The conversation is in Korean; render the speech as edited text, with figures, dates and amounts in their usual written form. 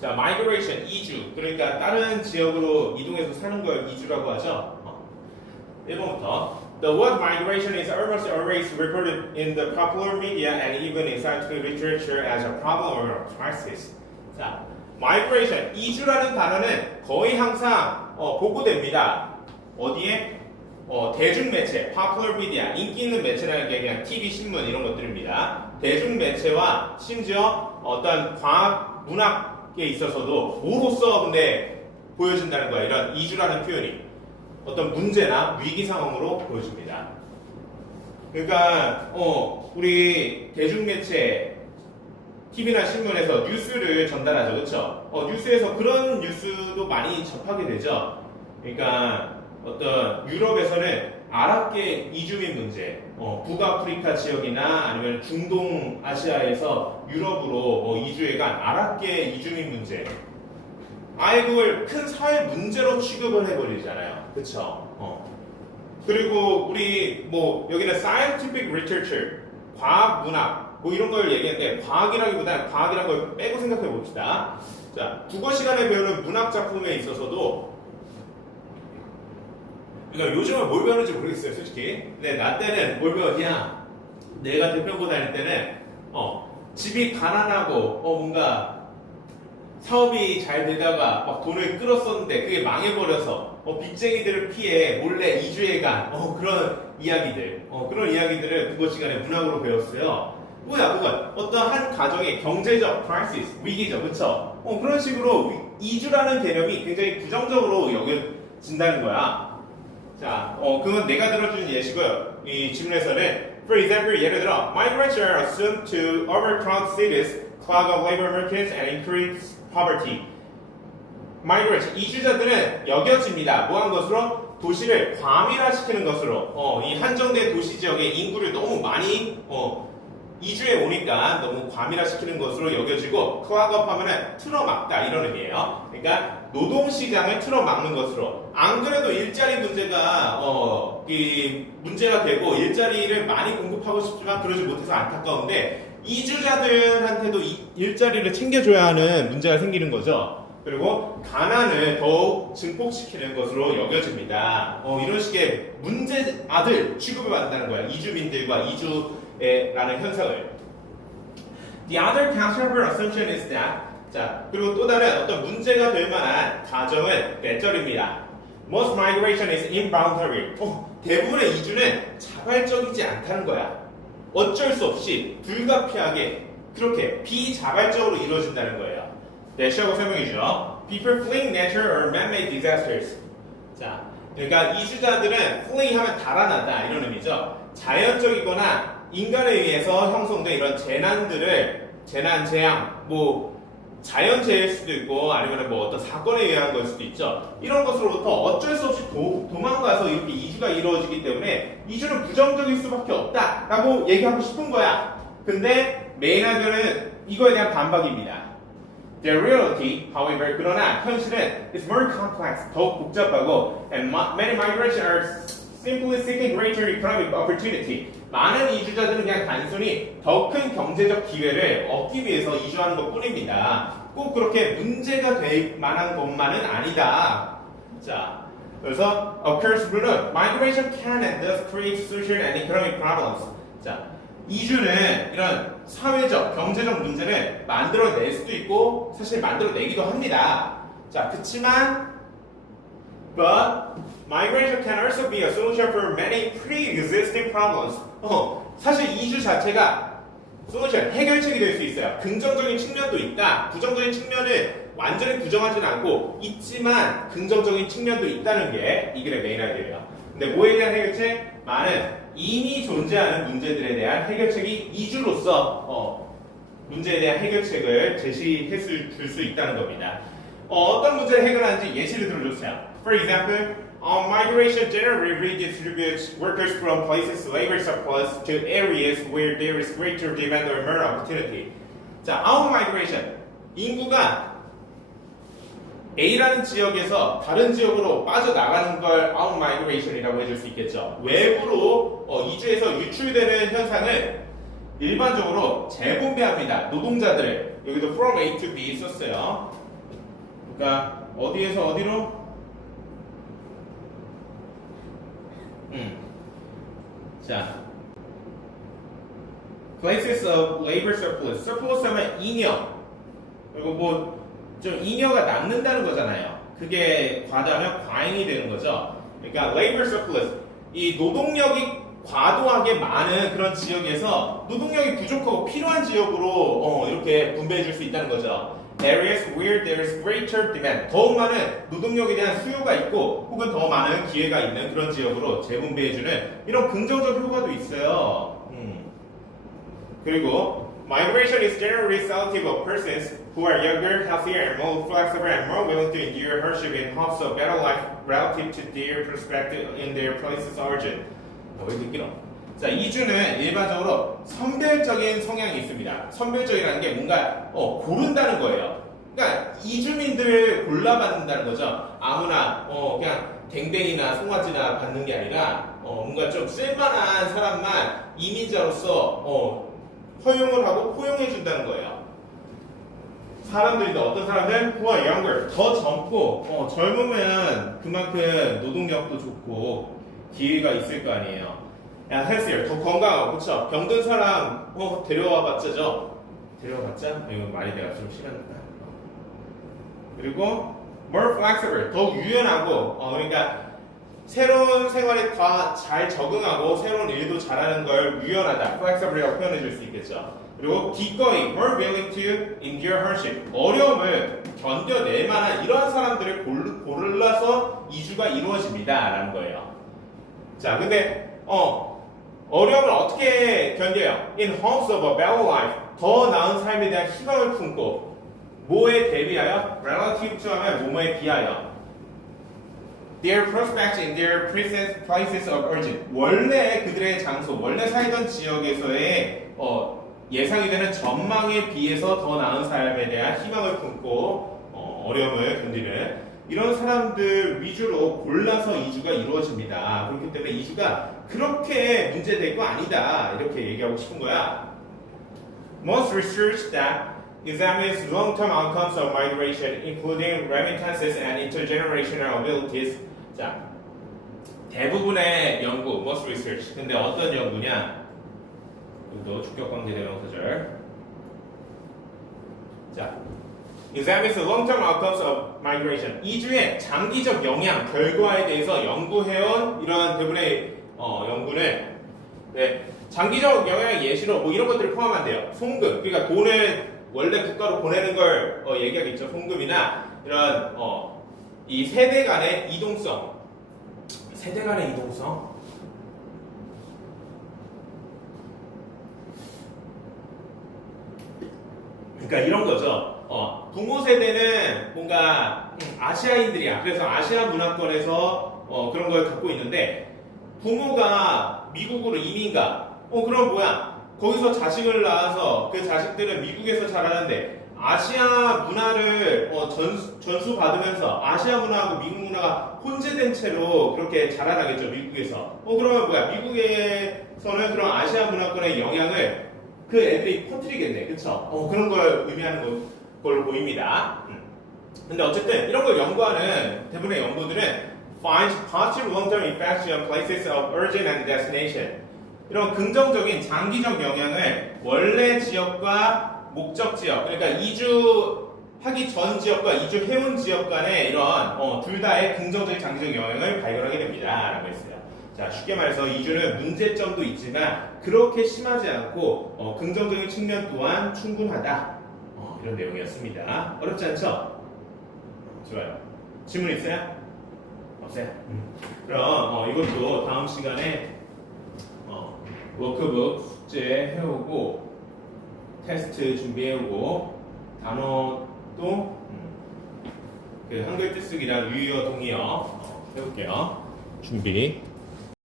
자, migration, 이주. 그러니까 다른 지역으로 이동해서 사는 걸 이주라고 하죠. 1번부터. The word migration is almost always reported in the popular media and even in scientific literature as a problem or a crisis. 자, migration, 이주라는 단어는 거의 항상 보고됩니다. 어디에? 대중매체, popular media, 인기 있는 매체라는 게 그냥 TV, 신문 이런 것들입니다. 대중매체와 심지어 어떤 과학, 문학에 있어서도 뭐로써 근데 보여진다는 거야. 이런 이주라는 표현이. 어떤 문제나 위기 상황으로 보여줍니다. 그러니까 우리 대중매체 TV나 신문에서 뉴스를 전달하죠, 그렇죠? 뉴스에서 그런 뉴스도 많이 접하게 되죠. 그러니까 어떤 유럽에서는 아랍계 이주민 문제, 북아프리카 지역이나 아니면 중동 아시아에서 유럽으로 이주해간 아랍계 이주민 문제. 아예 그걸 큰 사회 문제로 취급을 해버리잖아요. 그쵸? 그리고 우리 여기는 scientific literature, 과학 문학 이런 걸 얘기하는데 과학이라기보다는 과학이란 걸 빼고 생각해 봅시다. 자, 국어 시간에 배우는 문학 작품에 있어서도 그러니까 요즘은 뭘 배우는지 모르겠어요, 솔직히. 근데 나 때는 뭘 배웠냐? 내가 대평고 다닐 때는 집이 가난하고 뭔가 사업이 잘 되다가 막 돈을 끌었었는데 그게 망해버려서 빚쟁이들을 피해 몰래 이주해간 그런 이야기들 그런 이야기들을 국어 시간에 문학으로 배웠어요. 뭐야 그건 어떤 한 가정의 경제적 crisis 위기죠, 그쵸? 그런 식으로 이주라는 개념이 굉장히 부정적으로 여겨진다는 거야. 자, 그건 내가 들어준 예시고요. 이 질문에서는 for example 예를 들어 migrants are assumed to overcrowd cities, clog up labor markets and increase poverty. migrants, 이주자들은 여겨집니다. 뭐한 것으로? 도시를 과밀화시키는 것으로. 이 한정된 도시 지역의 인구를 너무 많이 이주해 오니까 너무 과밀화시키는 것으로 여겨지고 클락업 하면은 틀어막다 이런 의미예요. 그러니까 노동시장을 틀어막는 것으로. 안 그래도 일자리 문제가 문제가 되고 일자리를 많이 공급하고 싶지만 그러지 못해서 안타까운데 이주자들한테도 일자리를 챙겨줘야 하는 문제가 생기는 거죠. 그리고 가난을 더욱 증폭시키는 것으로 여겨집니다. 이런 식의 문제아들 취급을 받는다는 거야. 이주민들과 이주라는 현상을. The other counterfeit assumption is that 자, 그리고 또 다른 어떤 문제가 될 만한 가정은 뇌절입니다. Most migration is involuntary. 대부분의 이주는 자발적이지 않다는 거야. 어쩔 수 없이 불가피하게 그렇게 비자발적으로 이루어진다는 거예요. 대시하고 설명해주죠. People fleeing natural or man-made disasters. 자, 그러니까 이주자들은 flee 하면 달아나다 이런 의미죠. 자연적이거나 인간에 의해서 형성된 이런 재난들을 재난, 자연재해일 수도 있고 아니면 어떤 사건에 의한 걸 수도 있죠. 이런 것으로부터 어쩔 수 없이 도망가서 이렇게 이주가 이루어지기 때문에 이주는 부정적일 수밖에 없다라고 얘기하고 싶은 거야. 근데 메인하드는 이거에 대한 반박입니다. The reality, however, 그러나 현실은 is more complex, 더욱 복잡하고 and many migrants are simply seeking greater economic opportunity. 많은 이주자들은 그냥 단순히 더 큰 경제적 기회를 얻기 위해서 이주하는 것 뿐입니다. 꼭 그렇게 문제가 될 만한 것만은 아니다. 자, 그래서 occurs 물론 migration can and does create social and economic problems. 자, 이주는 이런 사회적, 경제적 문제를 만들어낼 수도 있고 사실 만들어내기도 합니다. 자, 그치만 but migration can also be a solution for many pre-existing problems. 사실 이주 자체가 솔루션, 해결책이 될 수 있어요. 긍정적인 측면도 있다. 부정적인 측면을 완전히 부정하진 않고 있지만 긍정적인 측면도 있다는 게 이 글의 메인 아이디어예요. 근데 뭐에 대한 해결책? 많은 이미 존재하는 문제들에 대한 해결책이 이주로서 문제에 대한 해결책을 제시해 줄 수 있다는 겁니다. 어떤 문제를 해결하는지 예시를 들어주세요. For example, migration generally redistributes workers from places labor surplus to areas where there is greater demand or more opportunity. 자, outmigration. 인구가 A라는 지역에서 다른 지역으로 빠져나가는 걸 outmigration이라고 해줄 수 있겠죠. 외부로 이주해서 유출되는 현상을 일반적으로 재분배합니다. 노동자들을. 여기도 from A to B 썼어요. 그러니까 어디에서 어디로? 자, places of labor surplus. surplus 하면 잉여. 그리고 뭐 좀 잉여가 남는다는 거잖아요. 그게 과다면 과잉이 되는 거죠. 그러니까 labor surplus. 이 노동력이 과도하게 많은 그런 지역에서 노동력이 부족하고 필요한 지역으로 이렇게 분배해 줄 수 있다는 거죠. Areas where there is greater demand. 더욱 많은 노동력에 대한 수요가 있고 혹은 더 많은 기회가 있는 그런 지역으로 재분배해 주는 이런 긍정적 효과도 있어요. 그리고 migration is generally relative of persons who are younger, healthier, and more flexible and more willing to endure hardship in hopes of better life relative to their perspective in their places of origin. 왜 느끼노? 자, 이주는 일반적으로 선별적인 성향이 있습니다. 선별적이라는 게 뭔가 고른다는 거예요. 그러니까 이주민들을 골라받는다는 거죠. 아무나 그냥 댕댕이나 송아지나 받는 게 아니라 뭔가 좀 쓸만한 사람만 이민자로서 허용을 하고 포용해 준다는 거예요. 사람들인데 어떤 사람들? who are younger, 더 젊고 젊으면 그만큼 노동력도 좋고 기회가 있을 거 아니에요. 야, healthier, 더 건강하고, 그쵸? 병든 사람 데려와봤자죠? 데려와봤자? 이거 말이 내가 좀 싫었나? 그리고 more flexible, 더 유연하고 그러니까 새로운 생활에 다 잘 적응하고 새로운 일도 잘하는 걸 유연하다, flexible이라고 표현해 줄 수 있겠죠. 그리고 기꺼이 more willing to endure hardship, 어려움을 견뎌낼 만한 이러한 사람들을 골라서 이주가 이루어집니다 라는 거예요. 자, 근데 어려움을 어떻게 견뎌요? In hopes of a better life, 더 나은 삶에 대한 희망을 품고 뭐에 대비하여? relative to 하면 뭐뭐에 비하여 their prospects in their present places of origin, 원래 그들의 장소, 원래 살던 지역에서의 예상이 되는 전망에 비해서 더 나은 삶에 대한 희망을 품고 어려움을 견디는 이런 사람들 위주로 골라서 이주가 이루어집니다. 그렇기 때문에 이주가 그렇게 문제될 거 아니다 이렇게 얘기하고 싶은 거야. Most research that examines long-term outcomes of migration, including remittances and intergenerational abilities. 자, 대부분의 연구, most research. 근데 어떤 연구냐? 이것도 주격관계 대명사절. 자, examines the long-term outcomes of migration. 이주의 장기적 영향, 결과에 대해서 연구해온 이러한 대부분의 연구는 장기적 영향의 예시로 뭐 이런 것들을 포함한대요. 송금, 그러니까 돈을 원래 국가로 보내는 걸 얘기하겠죠. 송금이나 이런 이 세대 간의 이동성, 세대 간의 이동성. 그러니까 이런 거죠. 부모 세대는 뭔가 아시아인들이야. 그래서 아시아 문화권에서 그런 걸 갖고 있는데 부모가 미국으로 이민가. 그럼 뭐야? 거기서 자식을 낳아서 그 자식들은 미국에서 자라는데 아시아 문화를 전수 받으면서 아시아 문화하고 미국 문화가 혼재된 채로 그렇게 자라나겠죠. 미국에서. 그러면 뭐야? 미국에서는 그런 아시아 문화권의 영향을 그 애들이 퍼뜨리겠네. 그쵸? 그런 걸 의미하는 걸로 보입니다. 근데 어쨌든 이런 걸 연구하는 대부분의 연구들은 find positive long-term effects on places of origin and destination. 이런 긍정적인 장기적 영향을 원래 지역과 목적 지역, 그러니까 이주하기 전 지역과 이주해온 지역 간의 이런 둘 다의 긍정적인 장기적 영향을 발견하게 됩니다. 라고 했어요. 자, 쉽게 말해서 이주는 문제점도 있지만 그렇게 심하지 않고 긍정적인 측면 또한 충분하다. 이런 내용이었습니다. 어렵지 않죠? 좋아요. 질문 있어요? 없어요? 그럼 이것도 다음 시간에 워크북 숙제 해오고 테스트 준비해오고 단어도 그 한글 뜻쓰기랑 유의어 동의어 해볼게요. 준비.